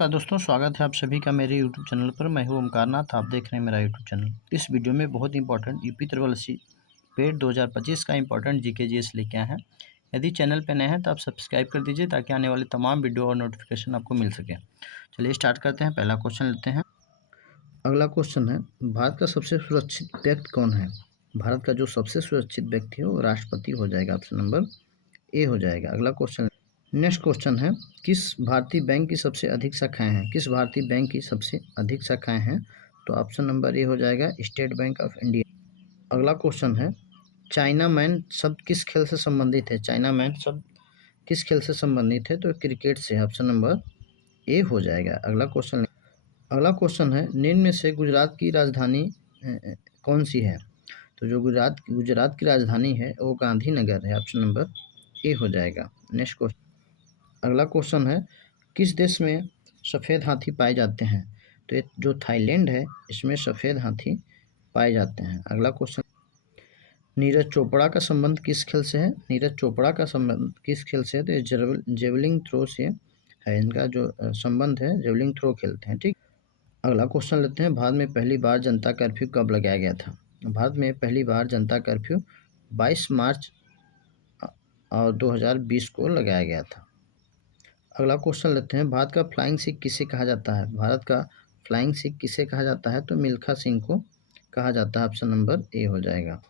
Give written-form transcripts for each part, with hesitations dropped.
नमस्कार दोस्तों, स्वागत है आप सभी का मेरे यूट्यूब चैनल पर। मैं हूं ओमकार नाथ, आप देख रहे हैं मेरा यूट्यूब चैनल। इस वीडियो में बहुत important UP triple SC paid 2025 का इंपॉर्टेंट जीके जीएस लेके आए हैं। यदि चैनल पर नए हैं तो आप सब्सक्राइब कर दीजिए ताकि आने वाले तमाम वीडियो और नोटिफिकेशन आपको मिल सके। चलिए स्टार्ट करते हैं। पहला क्वेश्चन लेते हैं। अगला क्वेश्चन है, भारत का सबसे सुरक्षित व्यक्ति कौन है? भारत का जो सबसे सुरक्षित व्यक्ति है वो राष्ट्रपति हो जाएगा। ऑप्शन नंबर ए हो जाएगा। अगला क्वेश्चन, नेक्स्ट क्वेश्चन है, किस भारतीय बैंक की सबसे अधिक शाखाएं हैं? किस भारतीय बैंक की सबसे अधिक शाखाएं हैं? तो ऑप्शन नंबर ए हो जाएगा, स्टेट बैंक ऑफ इंडिया। अगला क्वेश्चन है, चाइना मैन शब्द किस खेल से संबंधित है? चाइना मैन शब्द किस खेल से संबंधित है? तो क्रिकेट से। ऑप्शन नंबर ए हो जाएगा। अगला क्वेश्चन है, निम्न में से गुजरात की राजधानी कौन सी है? तो जो गुजरात की राजधानी है वो गांधीनगर है। ऑप्शन नंबर ए हो जाएगा। नेक्स्ट क्वेश्चन, अगला क्वेश्चन है, किस देश में सफ़ेद हाथी पाए जाते हैं? तो ये जो थाईलैंड है इसमें सफ़ेद हाथी पाए जाते हैं। अगला क्वेश्चन, नीरज चोपड़ा का संबंध किस खेल से है? नीरज चोपड़ा का संबंध किस खेल से है? तो ये जेवलिंग थ्रो से है। इनका जो संबंध है, जेवलिंग थ्रो खेलते हैं। ठीक। अगला क्वेश्चन लेते हैं, भारत में पहली बार जनता कर्फ्यू कब लगाया गया था? भारत में पहली बार जनता कर्फ्यू 22 मार्च और 2020 को लगाया गया था। अगला क्वेश्चन लेते हैं, भारत का फ्लाइंग सिख किसे कहा जाता है? भारत का फ्लाइंग सिख किसे कहा जाता है? तो मिल्खा सिंह को कहा जाता है। ऑप्शन नंबर ए हो जाएगा।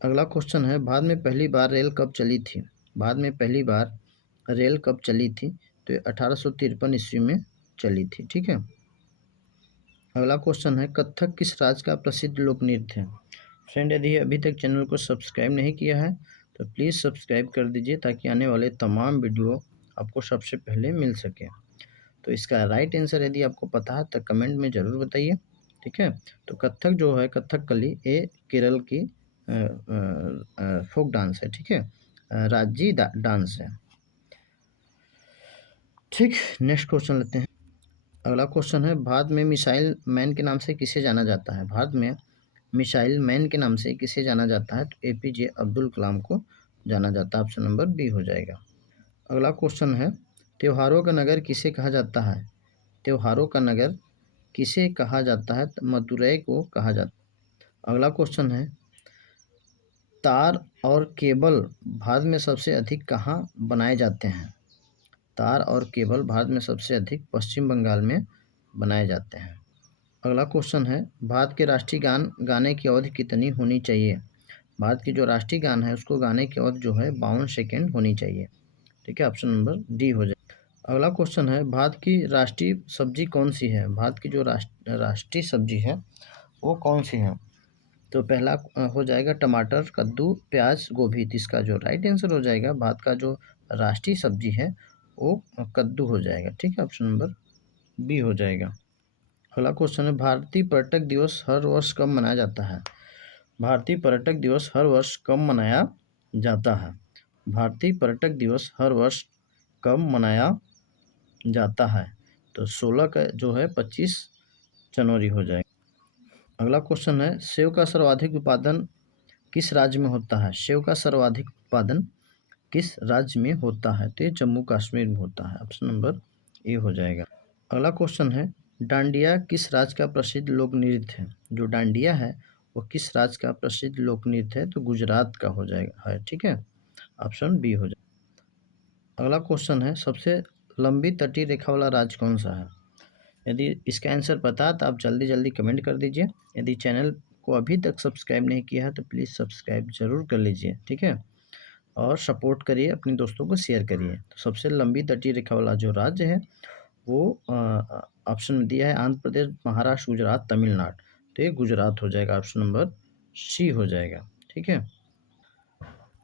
अगला क्वेश्चन है, भारत में पहली बार रेल कब चली थी? भारत में पहली बार रेल कब चली थी? तो 1853 ईस्वी में चली थी। ठीक है। अगला क्वेश्चन है, कथक किस राज्य का प्रसिद्ध लोक नृत्य है? फ्रेंड, यदि अभी तक चैनल को सब्सक्राइब नहीं किया है तो प्लीज़ सब्सक्राइब कर दीजिए ताकि आने वाले तमाम वीडियो आपको सबसे पहले मिल सके। तो इसका राइट आंसर यदि आपको पता है तो कमेंट में ज़रूर बताइए। ठीक है। तो कथक जो है, कथकली, ये केरल की फोक डांस है। ठीक है, राज्य डांस है। ठीक। नेक्स्ट क्वेश्चन लेते हैं। अगला क्वेश्चन है, भारत में मिसाइल मैन के नाम से किसे जाना जाता है? भारत में मिसाइल मैन के नाम से किसे जाना जाता है? तो एपीजे अब्दुल कलाम को जाना जाता है। ऑप्शन नंबर बी हो जाएगा। अगला क्वेश्चन है, त्योहारों का नगर किसे कहा जाता है? त्योहारों का नगर किसे कहा जाता है? तो मदुरै को कहा जाता है। अगला क्वेश्चन है, तार और केबल भारत में सबसे अधिक कहाँ बनाए जाते हैं? तार और केबल भारत में सबसे अधिक पश्चिम बंगाल में बनाए जाते हैं। अगला क्वेश्चन है, भारत के राष्ट्रीय गान गाने की अवधि कितनी होनी चाहिए? भारत की जो राष्ट्रीय गान है उसको गाने की अवधि जो है 52 सेकेंड होनी चाहिए। ठीक है, ऑप्शन नंबर डी हो जाए। अगला क्वेश्चन है, भारत की राष्ट्रीय सब्जी कौन सी है? भारत की जो राष्ट्रीय सब्जी है वो कौन सी है? तो पहला हो जाएगा टमाटर, कद्दू, प्याज, गोभी। तो इसका जो राइट आंसर हो जाएगा, भारत का जो राष्ट्रीय सब्जी है वो कद्दू हो जाएगा। ठीक है, ऑप्शन नंबर बी हो जाएगा। अगला क्वेश्चन है, भारतीय पर्यटक दिवस हर वर्ष कब मनाया जाता है? भारतीय पर्यटक दिवस हर वर्ष कब मनाया जाता है? भारतीय पर्यटक दिवस हर वर्ष कब मनाया जाता है? तो 16 का जो है 25 जनवरी हो जाएगा। अगला क्वेश्चन है, सेब का सर्वाधिक उत्पादन किस राज्य में होता है? सेब का सर्वाधिक उत्पादन किस राज्य में होता है? तो ये जम्मू कश्मीर में होता है। ऑप्शन नंबर ए हो जाएगा। अगला क्वेश्चन है, डांडिया किस राज्य का प्रसिद्ध लोक नृत्य है? जो डांडिया है वो किस राज्य का प्रसिद्ध लोक नृत्य है? तो गुजरात का हो जाएगा है। ठीक है, ऑप्शन बी हो जाएगा। अगला क्वेश्चन है, सबसे लंबी तटीय रेखा वाला राज्य कौन सा है? यदि इसका आंसर पता है तो आप जल्दी जल्दी कमेंट कर दीजिए। यदि चैनल को अभी तक सब्सक्राइब नहीं किया है तो प्लीज़ सब्सक्राइब ज़रूर कर लीजिए। ठीक है, और सपोर्ट करिए, अपने दोस्तों को शेयर करिए। तो सबसे लंबी तटीय रेखा वाला जो राज्य है वो ऑप्शन में दिया है, आंध्र प्रदेश, महाराष्ट्र, गुजरात, तमिलनाडु। तो ये गुजरात हो जाएगा। ऑप्शन नंबर सी हो जाएगा। ठीक है।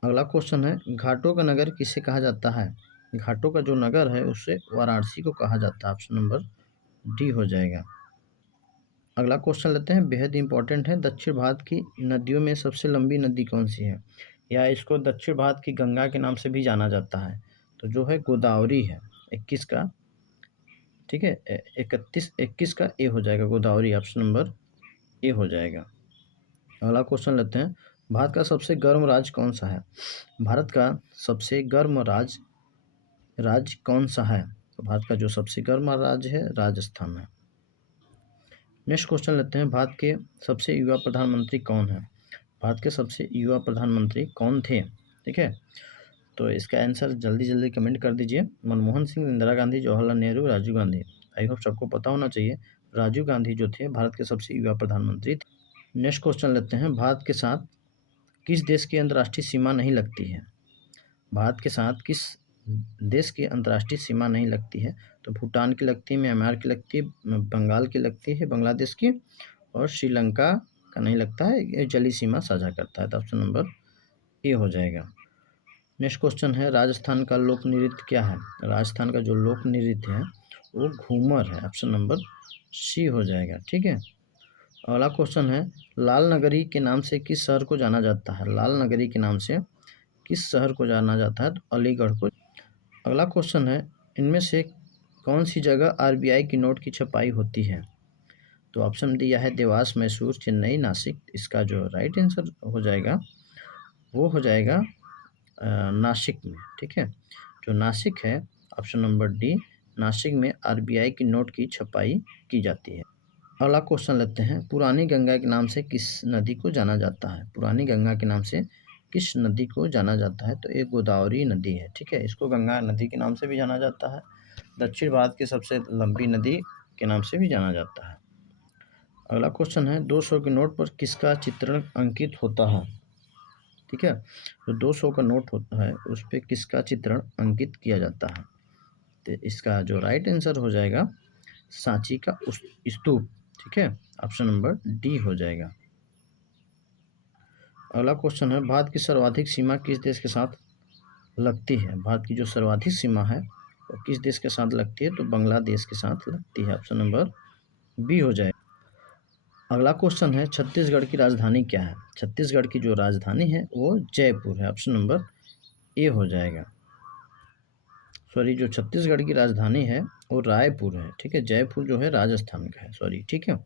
अगला क्वेश्चन है, घाटों का नगर किसे कहा जाता है? घाटों का जो नगर है उससे वाराणसी को कहा जाता है। ऑप्शन नंबर डी हो जाएगा। अगला क्वेश्चन लेते हैं, बेहद इंपॉर्टेंट है, दक्षिण भारत की नदियों में सबसे लंबी नदी कौन सी है? या इसको दक्षिण भारत की गंगा के नाम से भी जाना जाता है। तो जो है गोदावरी है। 21 का, ठीक है, 21 का ए हो जाएगा, गोदावरी। ऑप्शन नंबर ए हो जाएगा। अगला क्वेश्चन लेते हैं, भारत का सबसे गर्म राज्य कौन सा है? भारत का सबसे गर्म राज्य कौन सा है? तो भारत का जो सबसे गर्म राज्य है राजस्थान है। नेक्स्ट क्वेश्चन लेते हैं, भारत के सबसे युवा प्रधानमंत्री कौन है? भारत के सबसे युवा प्रधानमंत्री कौन थे? ठीक है, तो इसका आंसर जल्दी जल्दी कमेंट कर दीजिए। मनमोहन सिंह, इंदिरा गांधी, जवाहरलाल नेहरू, राजीव गांधी। आई होप सबको पता होना चाहिए, राजीव गांधी जो थे भारत के सबसे युवा प्रधानमंत्री थे। नेक्स्ट क्वेश्चन लेते हैं, भारत के साथ किस देश की अंतर्राष्ट्रीय सीमा नहीं लगती है? भारत के साथ किस देश की अंतर्राष्ट्रीय सीमा नहीं लगती है? तो भूटान की लगती है, म्यांमार की लगती है, बंगाल की लगती है, बांग्लादेश की, और श्रीलंका का नहीं लगता है, ये जलीय सीमा साझा करता है। तो ऑप्शन नंबर ए हो जाएगा। नेक्स्ट क्वेश्चन है, राजस्थान का लोक नृत्य क्या है? राजस्थान का जो लोक नृत्य है वो घूमर है। ऑप्शन नंबर सी हो जाएगा। ठीक है, अगला क्वेश्चन है, लाल नगरी के नाम से किस शहर को जाना जाता है? लाल नगरी के नाम से किस शहर को जाना जाता है? तो अलीगढ़ को। अगला क्वेश्चन है, इनमें से कौन सी जगह आरबीआई की नोट की छपाई होती है? तो ऑप्शन दिया है देवास, मैसूर, चेन्नई, नासिक। इसका जो राइट आंसर हो जाएगा वो हो जाएगा नासिक में। ठीक है, जो नासिक है, ऑप्शन नंबर डी, नासिक में आरबीआई की नोट की छपाई की जाती है। अगला क्वेश्चन लेते हैं, पुरानी गंगा के नाम से किस नदी को जाना जाता है? पुरानी गंगा के नाम से किस नदी को जाना जाता है? तो एक गोदावरी नदी है। ठीक है, इसको गंगा नदी के नाम से भी जाना जाता है, दक्षिण भारत की सबसे लंबी नदी के नाम से भी जाना जाता है। अगला क्वेश्चन है, 200 के नोट पर किसका चित्रण अंकित होता है? ठीक है, जो 200 का नोट होता है उस पर किसका चित्रण अंकित किया जाता है? तो इसका जो राइट आंसर हो जाएगा सांची का स्तूप। ठीक है, ऑप्शन नंबर डी हो जाएगा। अगला क्वेश्चन है, भारत की सर्वाधिक सीमा किस देश के साथ लगती है? भारत की जो सर्वाधिक सीमा है वो किस देश के साथ लगती है? तो बांग्लादेश के साथ लगती है। ऑप्शन नंबर बी हो जाएगा। अगला क्वेश्चन है, छत्तीसगढ़ की राजधानी क्या है? छत्तीसगढ़ की जो राजधानी है वो जयपुर है। ऑप्शन नंबर ए हो जाएगा। सॉरी, जो छत्तीसगढ़ की राजधानी है वो रायपुर है। ठीक है, जयपुर जो है राजस्थान का है। सॉरी, ठीक है,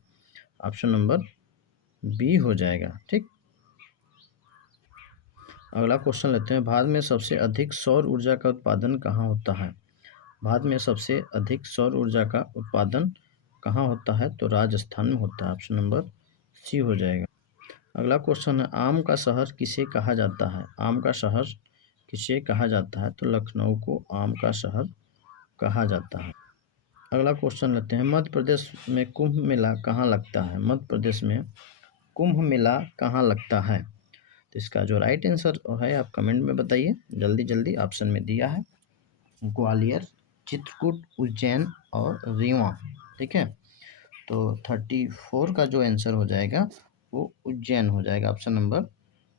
ऑप्शन नंबर बी हो जाएगा। ठीक, अगला क्वेश्चन लेते हैं, भारत में सबसे अधिक सौर ऊर्जा का उत्पादन कहाँ होता है? भारत में सबसे अधिक सौर ऊर्जा का उत्पादन कहाँ होता है? तो राजस्थान में होता है। ऑप्शन नंबर सी हो जाएगा। अगला क्वेश्चन है, आम का शहर किसे कहा जाता है? आम का शहर किसे कहा जाता है? तो लखनऊ को आम का शहर कहा जाता है। अगला क्वेश्चन लेते हैं, मध्य प्रदेश में कुंभ मेला कहाँ लगता है? मध्य प्रदेश में कुंभ मेला कहाँ लगता है? तो इसका जो राइट आंसर है आप कमेंट में बताइए जल्दी जल्दी। ऑप्शन में दिया है ग्वालियर, चित्रकूट, उज्जैन और रीवा। ठीक है, तो 34 का जो आंसर हो जाएगा वो उज्जैन हो जाएगा। ऑप्शन नंबर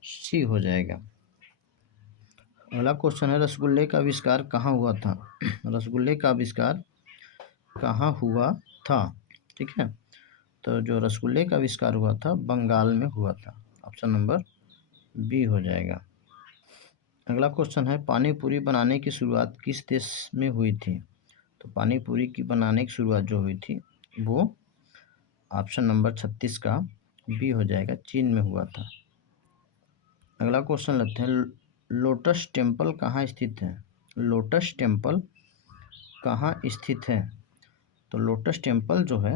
सी हो जाएगा। अगला क्वेश्चन है, रसगुल्ले का आविष्कार कहाँ हुआ था? रसगुल्ले का आविष्कार कहाँ हुआ था? ठीक है, तो जो रसगुल्ले का आविष्कार हुआ था बंगाल में हुआ था। ऑप्शन नंबर बी हो जाएगा। अगला क्वेश्चन है, पानी पूरी बनाने की शुरुआत किस देश में हुई थी? तो पानी पूरी की बनाने की शुरुआत जो हुई थी वो ऑप्शन नंबर 36 का बी हो जाएगा, चीन में हुआ था। अगला क्वेश्चन लेते हैं, लोटस टेम्पल कहाँ स्थित है? लोटस टेम्पल कहाँ स्थित है? तो लोटस टेम्पल जो है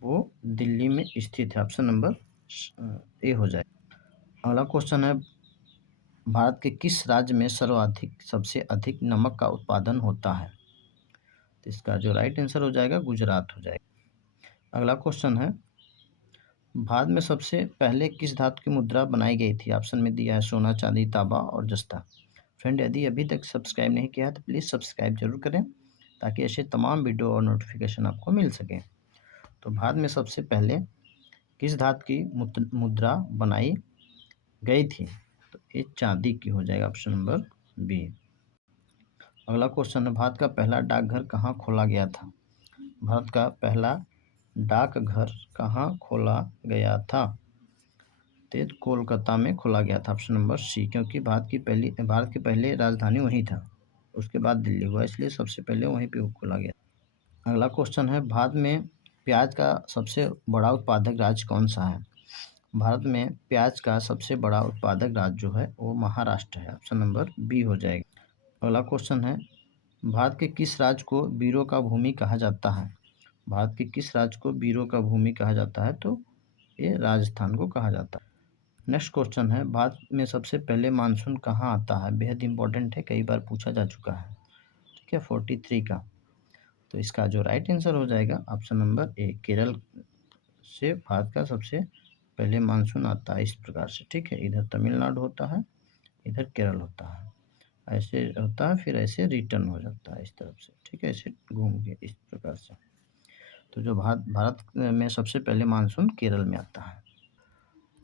वो दिल्ली में स्थित है। ऑप्शन नंबर ए हो जाएगा। अगला क्वेश्चन है, भारत के किस राज्य में सर्वाधिक सबसे अधिक नमक का उत्पादन होता है? तो इसका जो राइट आंसर हो जाएगा गुजरात हो जाएगा। अगला क्वेश्चन है, भारत में सबसे पहले किस धातु की मुद्रा बनाई गई थी? ऑप्शन में दिया है सोना, चांदी, तांबा और जस्ता। फ्रेंड, यदि अभी तक सब्सक्राइब नहीं किया है तो प्लीज़ सब्सक्राइब जरूर करें ताकि ऐसे तमाम वीडियो और नोटिफिकेशन आपको मिल सके। तो भारत में सबसे पहले किस धातु की मुद्रा बनाई गई थी? तो ये चांदी की हो जाएगा। Option number B. अगला क्वेश्चन है, भारत का पहला डाकघर कहाँ खोला गया था? भारत का पहला डाकघर कहाँ खोला गया था? तो कोलकाता में खोला गया था। ऑप्शन नंबर सी, क्योंकि भारत की पहले राजधानी वहीं था, उसके बाद दिल्ली हुआ, इसलिए सबसे पहले वहीं पे खोला गया। अगला क्वेश्चन है, भारत में प्याज का सबसे बड़ा उत्पादक राज्य कौन सा है? भारत में प्याज का सबसे बड़ा उत्पादक राज्य जो है वो महाराष्ट्र है। ऑप्शन नंबर बी हो जाएगा। अगला क्वेश्चन है, भारत के किस राज्य को वीरों का भूमि कहा जाता है? भारत के किस राज्य को वीरों का भूमि कहा जाता है? तो ये राजस्थान को कहा जाता है। नेक्स्ट क्वेश्चन है, भारत में सबसे पहले मानसून कहाँ आता है? बेहद इंपॉर्टेंट है, कई बार पूछा जा चुका है। ठीक है, 43 का। तो इसका जो राइट आंसर हो जाएगा ऑप्शन नंबर ए, केरल से भारत का सबसे पहले मानसून आता है इस प्रकार से। ठीक है, इधर तमिलनाडु होता है, इधर केरल होता है, ऐसे होता है, फिर ऐसे रिटर्न हो जाता है इस तरफ से। ठीक है, ऐसे घूम के इस प्रकार से। तो जो भारत में सबसे पहले मानसून केरल में आता है।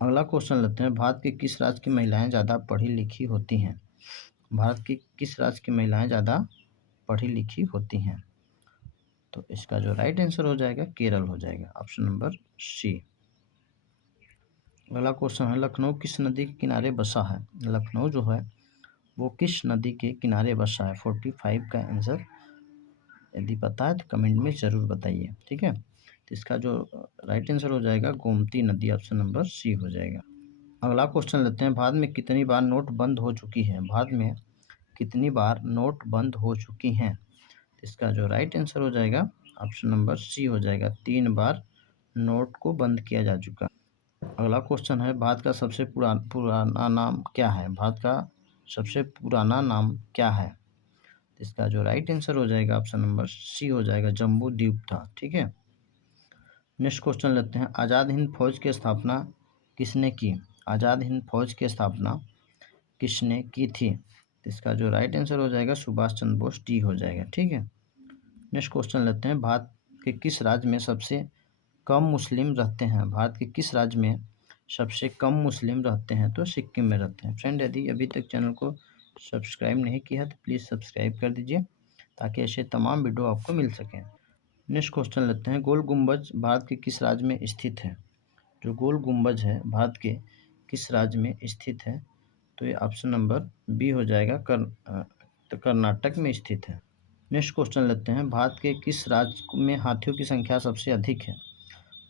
अगला क्वेश्चन लेते हैं, भारत के किस राज्य की महिलाएं ज़्यादा पढ़ी लिखी होती हैं? भारत की किस राज्य की महिलाएं ज़्यादा पढ़ी लिखी होती हैं? तो इसका जो राइट आंसर हो जाएगा केरल हो जाएगा, ऑप्शन नंबर सी। अगला क्वेश्चन है, लखनऊ किस नदी के किनारे बसा है? लखनऊ जो है वो किस नदी के किनारे बसा है? 45 का आंसर यदि पता है तो कमेंट में ज़रूर बताइए। ठीक है, तो इसका जो राइट आंसर हो जाएगा गोमती नदी, ऑप्शन नंबर सी हो जाएगा। अगला क्वेश्चन लेते हैं, भारत में कितनी बार नोट बंद हो चुकी है? भारत में कितनी बार नोट बंद हो चुकी हैं? इसका जो राइट आंसर हो जाएगा ऑप्शन नंबर सी हो जाएगा, 3 बार नोट को बंद किया जा चुका। अगला क्वेश्चन है, भारत का सबसे पुराना नाम क्या है? भारत का सबसे पुराना नाम क्या है? इसका जो राइट आंसर हो जाएगा ऑप्शन नंबर सी हो जाएगा, जम्बू द्वीप था। ठीक है, नेक्स्ट क्वेश्चन लेते हैं, आज़ाद हिंद फौज की स्थापना किसने की? आज़ाद हिंद फौज की स्थापना किसने की थी? इसका जो राइट आंसर हो जाएगा सुभाष चंद्र बोस, डी हो जाएगा। ठीक है, नेक्स्ट क्वेश्चन लेते हैं, भारत के किस राज्य में सबसे कम मुस्लिम रहते हैं? भारत के किस राज्य में सबसे कम मुस्लिम रहते हैं? तो सिक्किम में रहते हैं। फ्रेंड, यदि अभी तक चैनल को सब्सक्राइब नहीं किया तो प्लीज़ सब्सक्राइब कर दीजिए ताकि ऐसे तमाम वीडियो आपको मिल सकें। नेक्स्ट क्वेश्चन लेते हैं, गोल गुंबज भारत के किस राज्य में स्थित है? जो गोल गुंबज है भारत के किस राज्य में स्थित है? तो ये ऑप्शन नंबर बी हो जाएगा, तो कर्नाटक में स्थित है। नेक्स्ट क्वेश्चन लेते हैं, भारत के किस राज्य में हाथियों की संख्या सबसे अधिक है?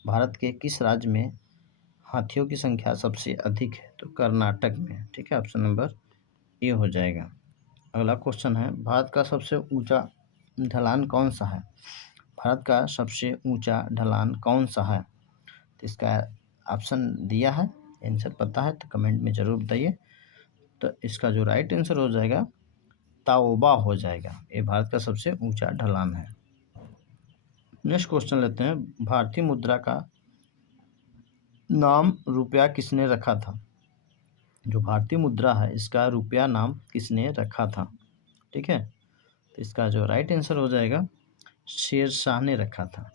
भारत के किस राज्य में हाथियों की संख्या सबसे अधिक है? तो कर्नाटक में। ठीक है, ऑप्शन नंबर ए हो जाएगा। अगला क्वेश्चन है, भारत का सबसे ऊंचा ढलान कौन सा है? भारत का सबसे ऊंचा ढलान कौन सा है? तो इसका ऑप्शन दिया है, आंसर पता है तो कमेंट में ज़रूर बताइए। तो इसका जो राइट आंसर हो जाएगा ताओबा हो जाएगा, ये भारत का सबसे ऊंचा ढलान है। नेक्स्ट क्वेश्चन लेते हैं, भारतीय मुद्रा का नाम रुपया किसने रखा था? जो भारतीय मुद्रा है इसका रुपया नाम किसने रखा था? ठीक है, तो इसका जो राइट आंसर हो जाएगा शेरशाह ने रखा था।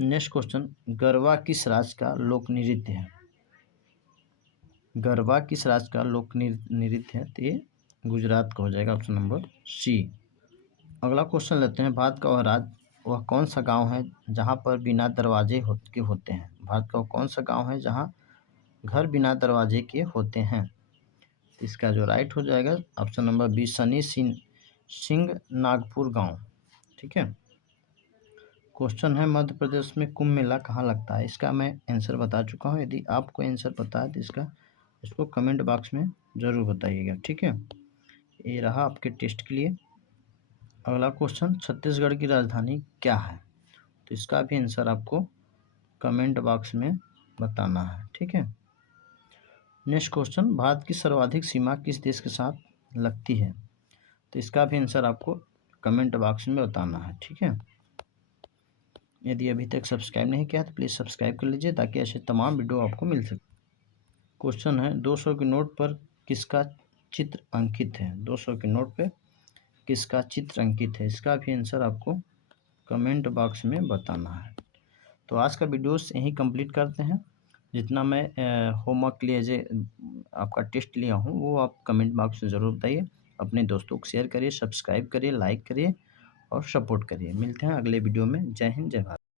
नेक्स्ट क्वेश्चन, गरबा किस राज्य का लोक नृत्य है? गरबा किस राज्य का लोक नृत्य है? तो ये गुजरात का हो जाएगा, ऑप्शन नंबर सी। अगला क्वेश्चन लेते हैं, भारत का वह कौन सा गांव है जहां पर बिना दरवाजे के होते हैं? भारत का वो कौन सा गांव है जहां घर बिना दरवाजे के होते हैं? इसका जो राइट हो जाएगा option number B, Sunny Singh Nagpur गांव। ठीक है, क्वेश्चन है, मध्य प्रदेश में कुंभ मेला कहाँ लगता है? इसका मैं आंसर बता चुका हूँ, यदि आपको आंसर पता है तो इसको कमेंट बॉक्स में ज़रूर बताइएगा। ठीक है, ये रहा आपके टेस्ट के लिए। अगला क्वेश्चन, छत्तीसगढ़ की राजधानी क्या है? तो इसका भी आंसर आपको कमेंट बॉक्स में बताना है। ठीक है, नेक्स्ट क्वेश्चन, भारत की सर्वाधिक सीमा किस देश के साथ लगती है? तो इसका भी आंसर आपको कमेंट बॉक्स में बताना है। ठीक है, यदि अभी तक सब्सक्राइब नहीं किया तो प्लीज़ सब्सक्राइब कर लीजिए ताकि ऐसे तमाम वीडियो आपको मिल सके। क्वेश्चन है, 200 के नोट पर किसका चित्र अंकित है? 200 के नोट पर किसका चित्र अंकित है? इसका भी आंसर आपको कमेंट बॉक्स में बताना है। तो आज का वीडियोस यहीं कंप्लीट करते हैं। जितना मैं होमवर्क लिए आपका टेस्ट लिया हूँ वो आप कमेंट बॉक्स में ज़रूर बताइए। अपने दोस्तों को शेयर करिए, सब्सक्राइब करिए, लाइक करिए और सपोर्ट करिए। मिलते हैं अगले वीडियो में। जय हिंद, जय भारत।